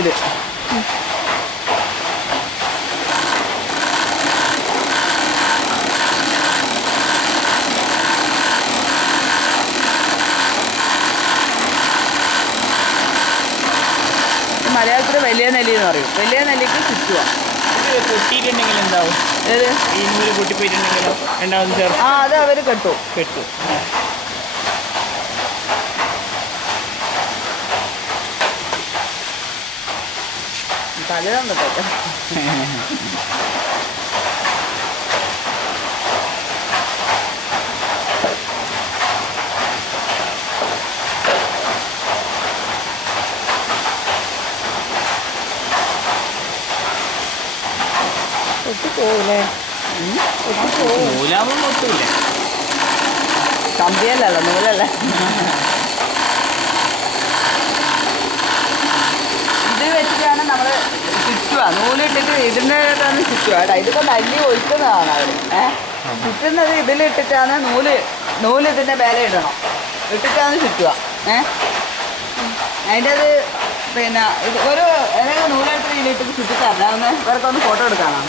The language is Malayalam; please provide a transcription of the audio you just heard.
ഇത് മലയാളത്തിൽ വലിയ നെല്ലി എന്ന് പറയും. വലിയ നെല്ലിക്ക് ചുറ്റുക. പൊട്ടിയിട്ടുണ്ടെങ്കിൽ എന്താവും? ഏത് ഈ നൂല് പൊട്ടിപ്പോയിട്ടുണ്ടെങ്കിലോ രണ്ടാമത് ചേർത്ത് അത് അവർ കെട്ടും. തലയാണ് കേട്ടോ. ഒട്ടിപ്പോവില്ലേ? നൂലാകുമ്പോൾ ഒട്ടില്ല. കമ്പിയല്ലല്ലോ, നൂലല്ലേ. ഇത് വെച്ചിട്ടാണ് നമ്മൾ ചുറ്റുക. നൂലിട്ടിട്ട് ഇതിൻ്റെ തന്നെ ചുറ്റുക കേട്ടോ. ഇതിപ്പോൾ നെല്ലി ഒഴിക്കുന്നതാണ് അവർ. ചുറ്റുന്നത് ഇതിലിട്ടിട്ടാണ് നൂല് ഇതിൻ്റെ മേലെ ഇടണം. ഇട്ടിട്ടാണ് ചുറ്റുക. അതിൻ്റെ അത് പിന്നെ ഇത് ഒരു ഏതെങ്കിലും നൂലെടുത്ത് ഇതിലിട്ടിട്ട് ചുറ്റിത്തരണം. ഇവർക്കൊന്ന് ഫോട്ടോ എടുക്കാനാണ്.